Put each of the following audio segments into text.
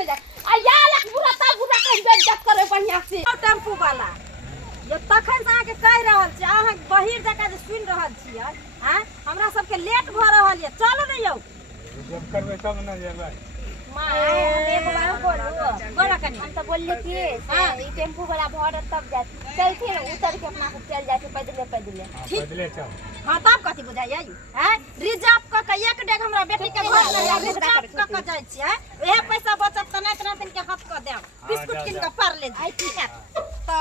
न जाए आ या लक बुरा कहि बेइज्जत करे बढ़िया से टेम्पू वाला ये तखन से आके कह रहल छी अहाँ बहिर जका जे सुन रहल छियै हैं हमरा सबके लेट भ रहल ये चल न यौ जब करबे तब न जेबै मां एक बार बोलू बोला कनी हम तो बोलले कि ई टेम्पू वाला भर तब जात चलते उतर के अपना सब चल जाए पैदले पैदले चल हां तब कथि बुझाइया हैं रिजर्व क के एक डेग हमरा बेटी के घर ले रिजर्व क के जाय छी हैं ओहे पैसा बचत त नै दिन के हाथ क देब बिस्कुट किन के पार ले आई ठीक है तो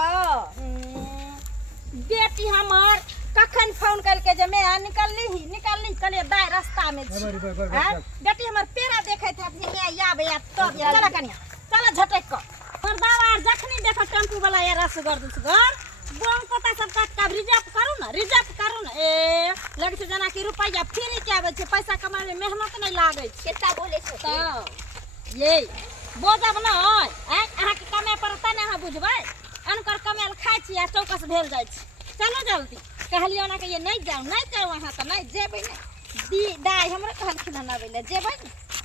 बेटी हमर कखन फोन करके जे मैं निकलली कले दाई रास्ता में छी हैं बेटी हमर पेरा देखैत है जे मैं आबे या तब चला कनिया चला झटक क मर्दावा जखनी देख टेम्पू वाला या रसगर दुसगर बोम पता सब काट का रिजर्व करू न ए लग से जना कि रुपया फ्री के आबै छै पैसा कमाए में मेहनत नहीं लागे छै केता बोले छै तो ये बोझब न होय अहाँ के कमाए पड़ता न अहाँ बुझबै अनकर कमाल खाइ छी आ चौकस भेल जाइ छी चलो जल्दी कहलियो ना कि ये नहीं जाओ वहां तो नहीं जेबै नहीं दी दाई हमरा कहलखिन न आबै ले जेबै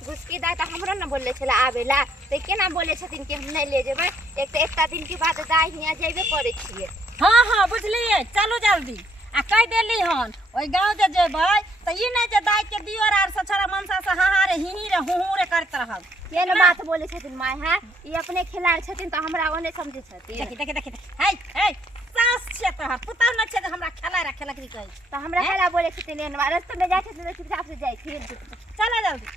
घुसकी दाई त हमरो न बोलले छला आबेला त केना बोले छथिन कि हम नहीं ले जेबै एक त एकता दिन के बाद दाई हिया जेबे करे छिए हां बुझलिए चलो जल्दी आ कह देली हन ओइ गांव जे जेबै त ई नहीं जे दाई के दियोर आर सछरा मनसा से हाहारे हिही रे हुहुरे करत रहब केना बात बोले छथिन माय हां ई अपने खिलाड़ छथिन त हमरा ओने समझे छथिन देखी हे सास छे त पुता न छे हमरा खेला करी कहै त हमरा केला बोले छथिन एन रास्ता में जाय छथिन चुपचाप से जाय फिर चला जल्दी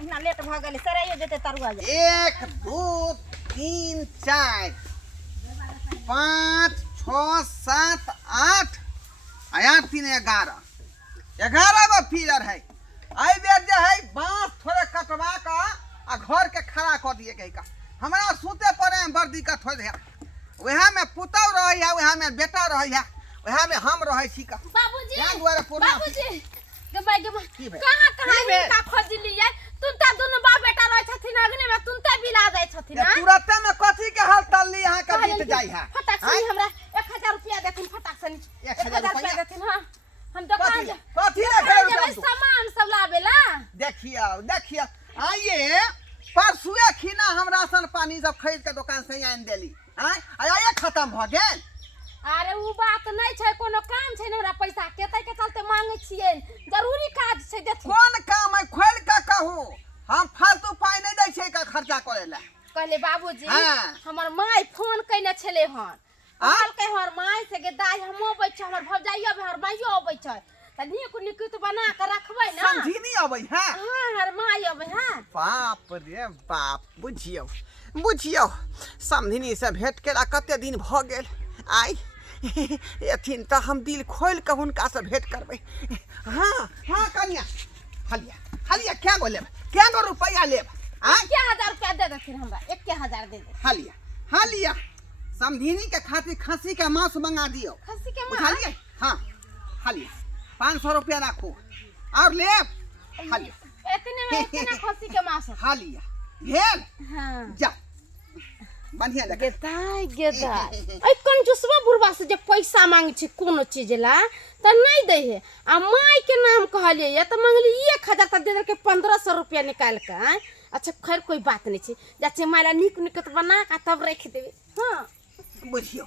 उतना लेट भ गेलै सराइयो जेते तरुआ जा 1 2 3 4 5 6 7 8 आया 3 11 गो पिलर है आई बेर जे है बांस थोड़े कटवा का आ घर के खड़ा कर दिए कहीं का हमरा सूते पड़े बड़ दिक्कत हो है वह में पुतौ रही है वह में बेटा रही है वह में हम रहे छी का बाबूजी क्या दुआरे पूरा बाबूजी कहां का खोजली है तुनता दोनों बाप बेटा रहे छथिन अग्नि में तुनते बिला जाय छथिन तुरंत में कथी के हाल तल्ली यहां का बीत जाई है फटाक से हमरा 1000 रुपया देथिन फटाक से 1000 रुपया देथिन हां हम दुकान कथी ले सामान सब लावेला देखिए आइए परसुए खीना हम राशन पानी सब खरीद के दुकान से आन देली आया खत्म भ गेल अरे उ बात नहीं छै कोनो काम छै हमरा पैसा केतै के चलते मांगे छियै जरूरी काज छै देथिन कौन काम है खोल के कहू हम फालतू पाई नहीं दै छै का खर्चा करे ला कहले बाबूजी हमर माय फोन कइले छले हन कहलकै हमर माय से के दाई हम अबै छै हमर भौजाइयो हमर माइयो अबै छै त नीक तो बना के रखबै ना समझी नहीं अबै हां हमर माय अबै हां बाप रे बाप बुझियो समझनी से भेट के कते दिन भ गेल आई एथिन त हम दिल खोल के हुनका से भेंट करबै हां कन्या हलिया क्या बोले क्या गो रुपया लेब 1000 रुपया दे देथिन हमरा 1000 दे दे हलिया समझिनी के खातिर खस्सी के मांस मंगा दियो खस्सी के मांस बुझलिए हां हलिया 500 रुपया राखो और लेब हलिया इतने में इतना खस्सी के मांस हलिया भेल हां जा बढ़िया लगे गेदाई आई कंजूसवा बुढ़वा से जब पैसा मांगे छै कोनो चीज ला त नहीं दे है आ माई के नाम कहलिए या त मांगली 1000 त दे के 1500 रुपया निकाल के अच्छा खैर कोई बात नहीं छै जाचे माला निक तो बना के तब रख देबे हां बुझियो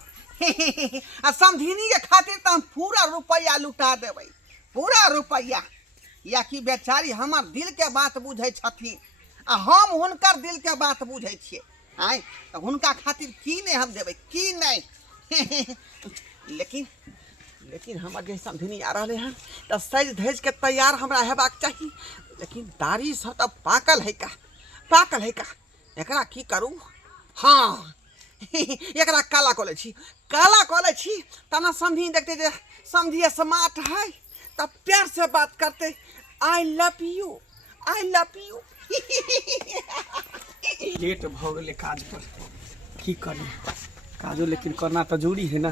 आ समझिनी के खातिर त हम पूरा रुपया लुटा देबै पूरा रुपया या कि बेचारी हमर दिल के बात बुझै छथिन आ हम हुनकर दिल के बात बुझै छियै आय तो हुनका खातिर की नहीं हम देबै की नहीं लेकिन हमर जे समझनी आ रहले हन त सज धज के तैयार हमरा हेबाक चाहिए लेकिन दाढ़ी सब त पाकल है का एकरा की करू हां एकरा काला कोले छी तना समझी देखते जे समझिए स्मार्ट है तब प्यार से बात करते आई लव यू लेट भ गेले काज पर की करी काजो लेकिन करना तो जरूरी है ना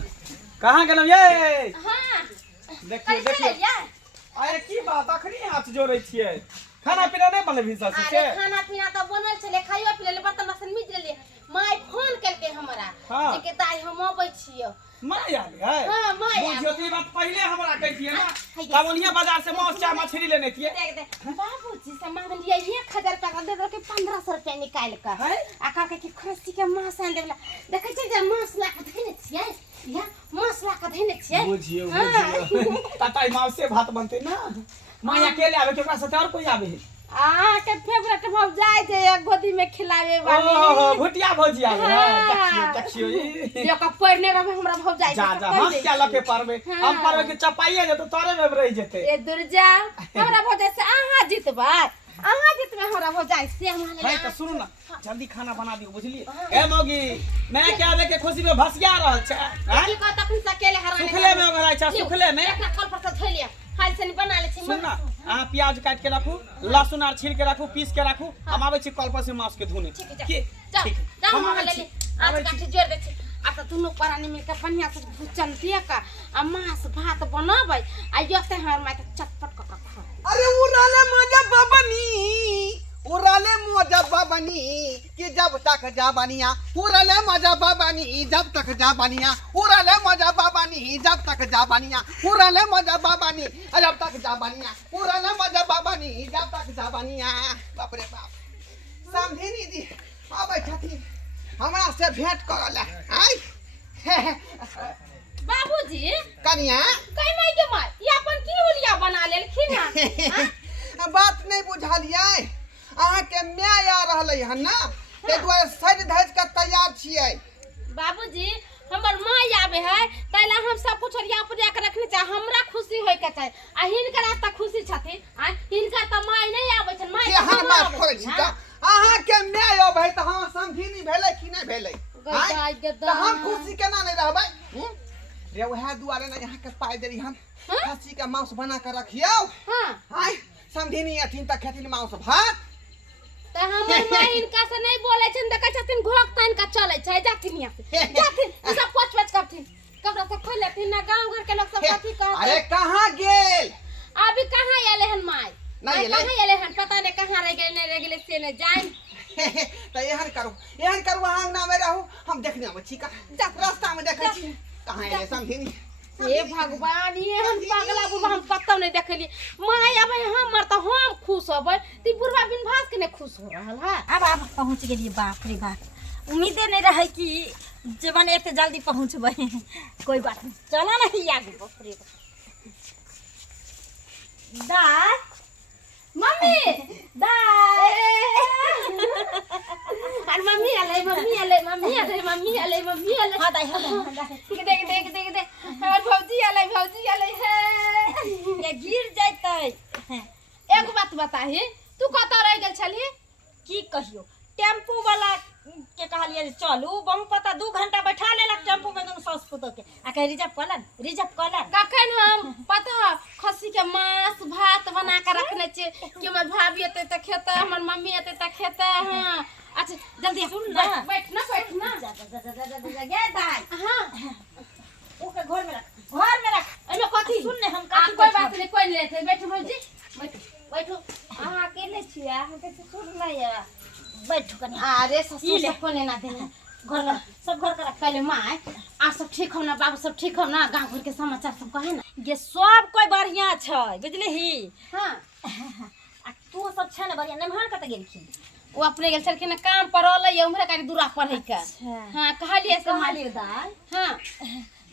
कहां गेलौ ये हां देखिए अरे की बात अखनी हाथ जोड़ै छियै खाना पीना नहीं बनले भिसा से अरे खाना पीना तो बनल छले खाइयो पिले बर्तन बासन मिज लेलिए माय फोन करके हमरा जे के दाई हम अबै छियो माय आले है हां माय बुझियो ती बात पहले हमरा कहिए ना कावनिया बाजार से माछ चा मछली लेने थिए देख बाबूजी से मांग लिया 1000 रुपया दे दो के 1500 रुपया निकाल कर है? आ का के खस्सी के मांस आन देला देखै छै जे मांस ला के धैने छियै या मांस ला के धैने छियै बुझियो ताताई माँ से भात बनते ना माँ अकेले आवे के ओकरा साथे और कोई आवे के फेवरेट भव जाय छै एक गोदी में खिलावे वाली ओहो भुटिया भौजी आवे देखियो जो का पढ़ने रहे हमरा भव जाय जा जा हम क्या लके पारबे हम पारबे के चपाइए जे तो तोरे में रह जेते ए दुर्जा हमरा भव जाय से अहाँ जितबा हमरा भव जाय से हमरा भाई तो सुनो ना जल्दी खाना बना दियो बुझलिए ए मौगी मैं क्या देखे खुशी में भसिया रहल छै की को तखन से अकेले हरा सुखले में ओकरा छै सुखले में एक कल पर से धोइ लिया हाल से बना ले छी सुन ना अहाँ प्याज काट के रखू लहसुन आर छील के रखू पीस के रखू हम आबै छी कल पर से मांस के धुने ठीक जा हम ले ले आज काठी जोड़ दे छी आ त दुनु परानी मिल के बढ़िया से भुचन दिया का आ मांस भात बनाबै आ योते हमर माय के चटपट क खा अरे उड़ाले मजा बाबनी कि जब तक जा बनिया उड़ाले मजा बाबनी जब तक जा बनिया उड़ाले मजा बाबनी जब तक जा बनिया उड़ाले मजा बाबनी जब तक जा बनिया उड़ाले मजा बाबनी जब तक जा बनिया बाप रे बाप समझी जी आबै छथिन हमरा से भेंट करला आई बाबूजी कनिया कई माय के माय ई अपन की हुलिया बना लेलखिन ना बात नहीं बुझलियै अहाँ के माय आ रहलै हन ना ते दुआरे सज धज के तैयार छियै बाबूजी हमर माय आवे है तैला हम सब कुछ ओरिया पुरिया के रखने चाहे हमरा खुशी होय के चाहे आ हिनकर त खुशी छथिन आ हिनकर त माय नहीं आबै छन माय के हर बात खोलै छी त अहाँ के माय अबै त हम समझिनी भेलै कि नहीं भेलै त हम खुशी केना नहीं रहबै रे वह दुआरे ना यहाँ के पाई देरी हम खस्सी के मांस बना के रखियो हां हाय समझिनी अथिन त खेतिन मांस भात त हमर माय इनका से नहीं बोलै छन देखै छथिन घोक तान का चलै छै जाथिन यहाँ से जाथिन सब पच करथिन कबरा से खोल लेथिन ना गांव घर के लोग सब कथि कहत अरे कहां गेल अभी कहां आले हन माय नहीं एले कहां आले हन पता नहीं कहां रह गेल नहीं रह गेल से न जान त एहन करू अहाँ अंगना में रहू हम देखने आबै छी का रास्ता में देखै छी कहां एले समझिनी हे भगवान ये हम पागला बुढ़वा हम पत्ता नहीं देखली माय आबै हमर त हम खुश होबै ती बुढ़वा बिन भास के ने खुश हो रहल है अब पहुंच गेलिए बाप रे बाप उम्मीदे नहीं रहे कि जवान एते जल्दी पहुंचबै कोई बात नहीं चला नहीं आगे बाप रे दाई मम्मी दाई अरे मम्मी आले मम्मी आले मम्मी आले मम्मी आले मम्मी आले हां दाई हां देख हमर भौजी आले है ये गिर जातै एक बात बताही तू कत रह गेल छली की कहियो टेम्पू वाला के कहलिए चलू बहु पता 2 घंटा बैठा लेलक टेम्पू में दोनों सास पुतो के आ कह रिजर्व कलन कखन हम पता खस्सी के मांस भात बना के रखने छी कि हमर भाभी एते त खेते हमर मम्मी एते त खेते हां अच्छा जल्दी सुन ना बैठ ना जा गे दाई हां ओके घर में रख एमे कथि सुन ने हम कोई बात नहीं कोई ले थे बैठो भौजी बैठो अहाँ अकेले छियै अहाँ के सुन नहीं है बैठ कनी अरे ससुर से कोने ना देना घर सब घर का पहले माय आ सब ठीक हो ना बाबू सब ठीक हो ना गांव घर के समाचार सब कहे ना ये सब कोई बढ़िया छै बुझलिही हां आ तू सब छै ना बढ़िया नमहर कत गेलखिन वो अपने गेल छलखिन काम पर रहलै उमरे का दूरा पढ़ै के हां कहलिए से मालिक दाई हां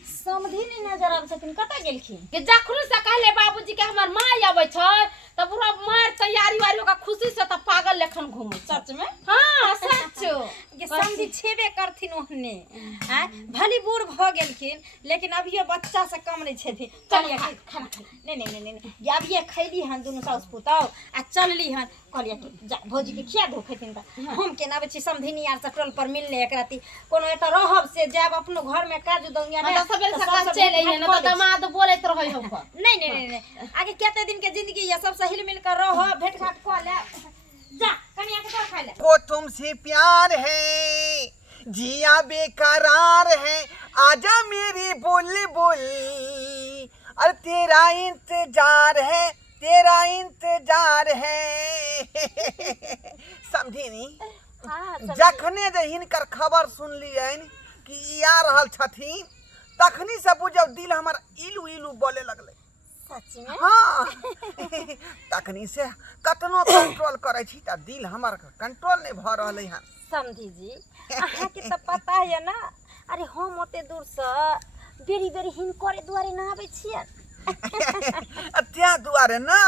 समझी नहीं नजर आब छथिन कत गेलखिन के जखनु से कहले बाबूजी के हमर माय आबै छै त पूरा मार तैयारी वाली का खुशी से त पागल लेखन घूमै सच में हां सच ये समझी छेबे करथिन ओहने हैं भली बूढ़ भ गेलखिन लेकिन अभी बच्चा से कम नहीं छथिन चलिए खाना नहीं ये अभी खैली हन दोनों सास पुतौ आ चलली हन कहलिए कि जा भौजी के खिया दो खैतिन त हम के नाबे छी समधिनी यार से टोल पर मिलने एक राती कोनो एत रहब से जाब अपनो घर में काज दंगिया ना सबेरे सकाल चले है ना त दमाद बोलैत रहै हम नहीं आगे केते दिन के जिंदगी ये सब हिल मिल कर रहो भेंट घाट क ले जा कनिया के खा ले वो तुमसे प्यार है जिया बेकरार है आजा मेरी बुलबुल और तेरा इंतजार है समझी नी जखने जे हिनकर खबर सुनलियन कि ई आ रहल छथिन तखनी से बुझब दिल हमर इलू इलू बोले लगले सच में हाँ तखनी से कतनो कंट्रोल करे छी त दिल हमर कंट्रोल नहीं भ रहले हन। समझी जी अहाँ के तो पता है ना, अरे हम ओते दूर से बेरी बेरी हिन करे दुआरे ना आवे छियै। त्या दुआरे ना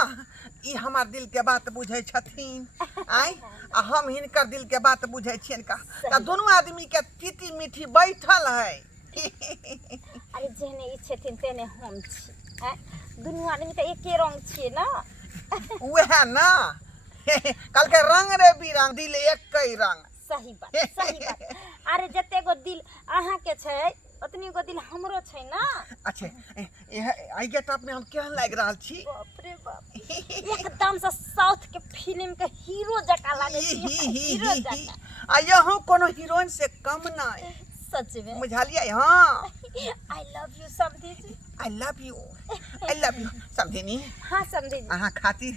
ई हमार दिल के बात बुझे छथिन आय आ हम हिनकर दिल के बात बुझे छियन का त दोनों आदमी के तीती मीठी बैठल है। अरे जेने ई छथिन तेने हम छी, दुनू आदमी तो एके रंग छियै ना। वह ना कल के रंग रे बिरंग दिल एक कई रंग। सही बात सही बात। अरे जते गो दिल अहाँ के छै उतनी गो दिल हमरो छै ना। अच्छा आई गेट अप में हम केहन लाग रहल छी? बाप रे बाप एकदम से साउथ के फिल्म के हीरो जका लागे छी, हीरो जका। आ यहू कोनो हीरोइन से कम नहीं। सच में बुझलिए? हाँ आई लव यू समधी जी। I love you समझिनी। हाँ समधी जी। अहाँ खातिर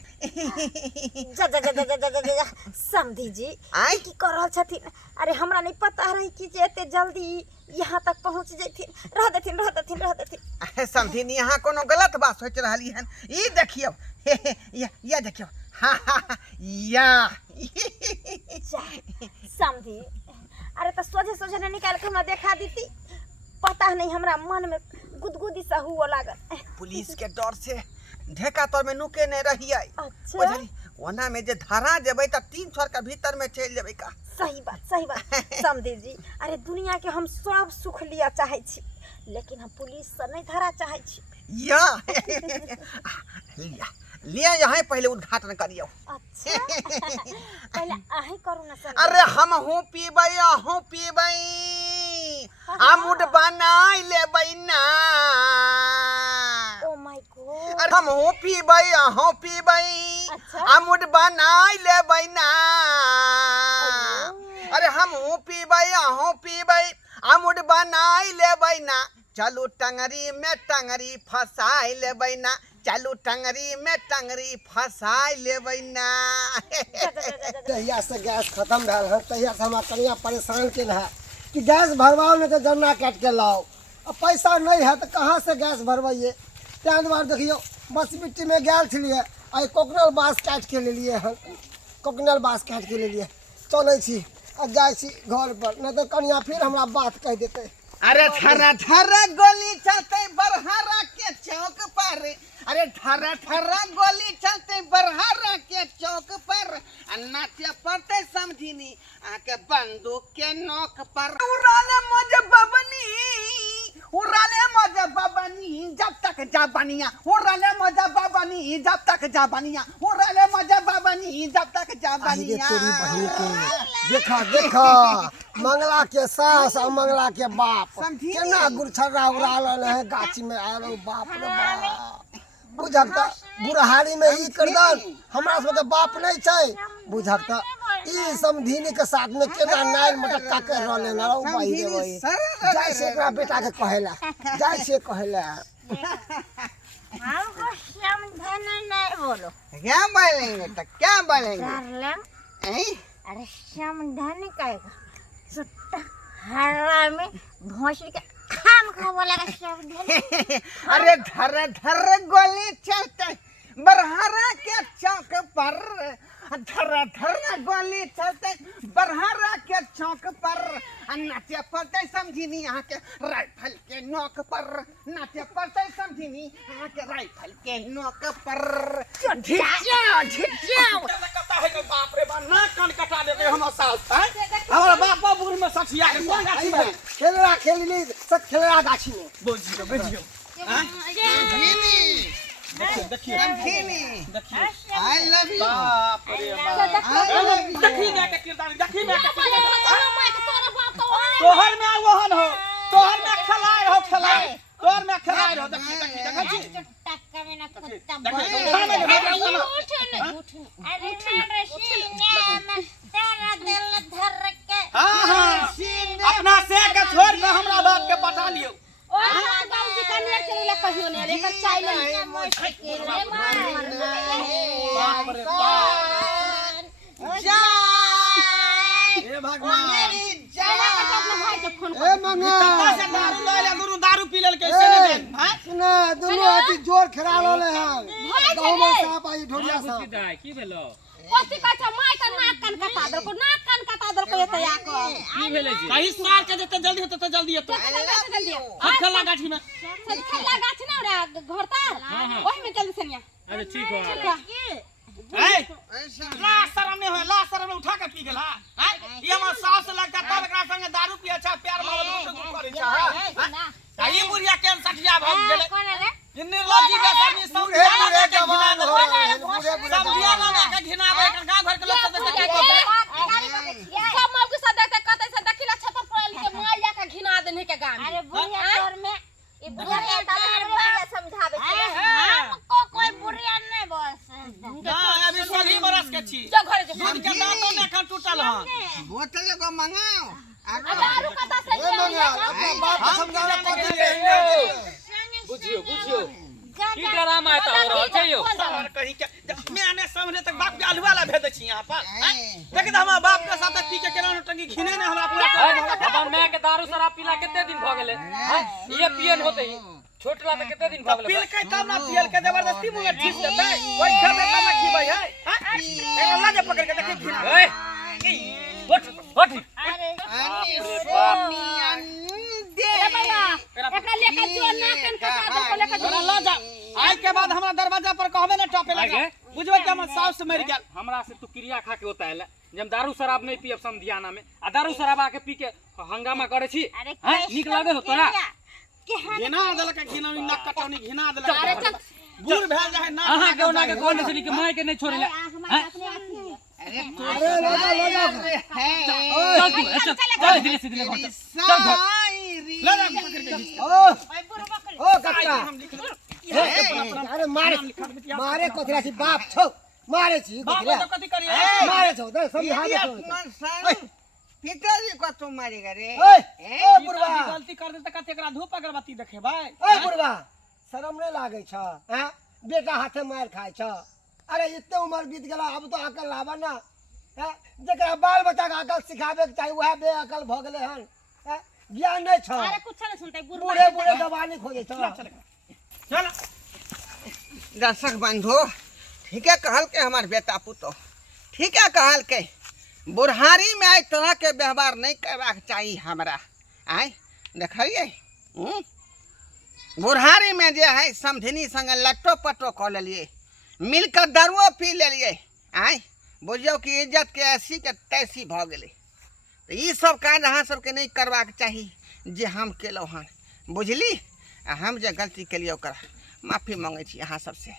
जा जा जा जा जा जा समधी जी आय की कर रहल छथिन? अरे हमरा नहीं पता रही कि जे एते जल्दी यहाँ तक पहुँच जैथिन। रह देथिन। समझिनी यहाँ कोनो गलत बात सोच रहली हन। ई देखियो या देखियो हाँ या समधी। अरे तो सोझे न निकाल के हमरा देखा दीती, पता नहीं हमरा मन में गुदगुदी सा हुआ लागल। पुलिस के डर से ढेका तर में नुके नहीं रहिए। अच्छा बुझली ओना में जे धरा जेबै त 3 छोर के भीतर में चल जेबै का। सही बात समधी जी। अरे दुनिया के हम सब सुख लिया चाहे छी, लेकिन हम पुलिस से नहीं धरा चाहे छी। या लिया यहाँ पहले उद्घाटन करियो। अच्छा पहले आहे करू ना समधी। अरे हम हूँ पीबै आमुड बनाई लेबै ना। Oh my God. अरे हम हूँ पीबै अच्छा आमुड बनाई लेबै ना। अरे हम हूँ पीबै आमुड बनाई लेबै ना। चलू टंगरी में टंगरी फसाई लेबै ना। चलू टंगरी में टंगरी फसाई लेबै ना। तहिया से गैस खत्म भेल है, तहिया से हमरा कनिया परेशान केल है कि गैस भरवाओ नहीं तो जरना काट के लाओ। अब पैसा नहीं है तो कहाँ से गैस भरवाइए? तैं दुआरे देखियो बस मिट्टी में गेल छलिए, आई कोकनल बाँस काट के ले लिए हैं। कोकनल बाँस काट के ले लिए चलै छी आ जाइ छी घर पर, नहीं तो कनिया फिर हमरा बात कह देते। अरे थरा थरा गोली चलते बरहरा के चौक पर। अरे थरा थरा गोली चलते बरहरा के चौक पर। नाट्य पड़ते समझिनी आके बंदूक के नोक पर। उड़ाले मौज बबनी जब तक जा बनिया। उड़ाले मौज बबनी जब तक जा बनिया। उड़ाले मौज बबनी जब तक जा बनिया। तेरी बहन के देखा मंगला के सास और मंगला के बाप केना गुरछर्रा उड़ाल है गाछी में आलो। बाप रे बाप बुझक त बुढ़हारी में ई करदन हमरा सबके बाप नहीं छै। बुझक त ई समधिनी के साथ में केना नाइन मटक्का कर रहले ना ओ भाई रे भाई। जाय से एकरा बेटा के कहेला हमको समझाना नहीं बोलो। क्या बोलेंगे तो क्या बोलेंगे? अरे समझाने का सुट्टा हरा में भोंसड़ी का खाम खा बोलेगा समझाने। अरे धर धर गोली चलते बरहरा के चौक पर। धर धर गोली चलते बरहरा के चौक पर। नाट्य पड़ते समझिनी यहाँ के राइफल के नोक पर। नाट्य पड़ते समझिनी यहाँ के राइफल के नोक पर। झिझियाओ बाप रे बाप ना कान कटा देते हम सास हमारा बापा बुढ़ में सठिया के कोन गाछी में खेलरा खेलली सब खेलरा गाछी में बुझियो देखियो आई लव यू। बाप रे बाप देखी ना के किरदार तोहर में वहन हो तोहर में खलाए तोहर में खलाए हो। देखी टक्का में ना कुत्ता अपना से के छोड़ के हमरा बाप के पठा लियो। बाबूजी कन्या के लिए कहियो ने रे कच्चा ले बाप रे बाप ए भगवान अपना भाई के फोन ए मंगा दारू पी लेल कैसे ने हां सुना दुनू हाथी जोर खेला रहले हैं गांव में सांप आई ढोलिया सांप की भेलो कथी कहै छ माय त नाक कान कटा दल को नाक कान कटा दल को एते आ को की भेले जी कहीं सार के जते जल्दी होते तो जल्दी होते जल्दी खला गाठी में खला गाछ ना रे घर तार ओहि में जल्दी सनिया अरे ठीक हो ए ला शरम नहीं है ला शरम में उठा के पी गेला हैं ये हमर सास लगता तब एकरा संगे दारू पिए छ प्यार मोहब्बत गुट करे छ ये बुढ़िया के सठिया भ गेले कौन है रे इन्ने लजी बेसरनी सब बूढ़े बूढ़े जवान हो रहे हैं बूढ़े बूढ़े समझिया ना के घिनावे कर गांव घर के लोग सब देखे सब मौके से देखते कतै से देखिला छपर पड़ल के माया का घिना देने के गाम अरे बुढ़िया तोर में ई बुढ़िया तोर में समझावे छै हमको कोई बुढ़िया नहीं बस ना अभी 16 बरस के छी जो घर जो दूध के दांतों में खन टूटल हन बोतल एगो मंगाओ दारू कता से ए मंगा अपने बाप के समझावे पड़े बुझियो की ड्रामा है हो रहल छै यो सार कहीं के मैं आने सामने तक बाप के अलुआ ला भेद छी यहां पर देख त हमरा बाप के साथ पी के केना टंगी घिने ने हमरा पूरा अपन माय के दारू शराब पीला केते दिन भ गेले ये पियन होते ही छोटला त केते दिन भ गेले पील के तब ना पियल के जबरदस्ती मुंह में ठीस देते ओइ खेबे तब ना खीबै है एक लाजे पकड़ के देखे घिना ए उठ एकरा लेके जो नाक कान कटा दल को लेके जरा ला जा आज के बाद हमरा दरवाजा पर कहबे ना टॉपे लगे बुझबे कि हमर सास से मर गेल हमरा से तू क्रिया खा के होता है जब दारू शराब नहीं पियब समधियाना में आ दारू शराब आके पी के हंगामा करे छी हैं निक लागे हो तोरा घिना देल के घिना नाक कटौनी घिना देल अरे चल बूढ़ भेल जाय ना अहाँ के ओना के कोन से के माय के नहीं छोड़े ले अरे लगा चल चल धीरे से धीरे चल घर ले जा पकड़ के ओ कच्चा अरे मारे कोथरा छी बाप छौ मारे छी बाप कोथरा तो कथि करिए मारे छौ दे समझा दे पिताजी को तुम मारेगा रे ओ बुढ़वा गलती कर दे त कते एकरा धूप अगरबत्ती देखे भाई ओ बुढ़वा शरम नहीं लागे छ हैं बेटा हाथे मार खाय छ अरे इतने उम्र बीत गेला अब तो अकल लाबा ना हैं जकरा बाल बच्चा के अकल सिखावे के चाहिए वह बेअकल भ गेले हन हैं ज्ञान नहीं छ अरे कुछ नहीं सुनते बूढ़े बूढ़े जवानी खोजे छ चल दर्शक बंधु ठीक है कहल के हमार बेटा पुतो ठीक है कहल के बुढ़ारी में आई तरह के व्यवहार नहीं करवाक चाहिए हमरा आय देखिए बुढ़ारी में जे है समधिनी संग लट्टो पट्टो कऽ लेलिए मिलकर दारुओ पी लेलिए आय बुझियो कि इज्जत के ऐसी के तैसी भ गेलै तो ई सब काज अहाँ सबके नहीं करवाक चाही जे हम केलहुँ हन बुझली आ हम जे गलती केलिए ओकरा माफी मांगे छी अहाँ सबसे।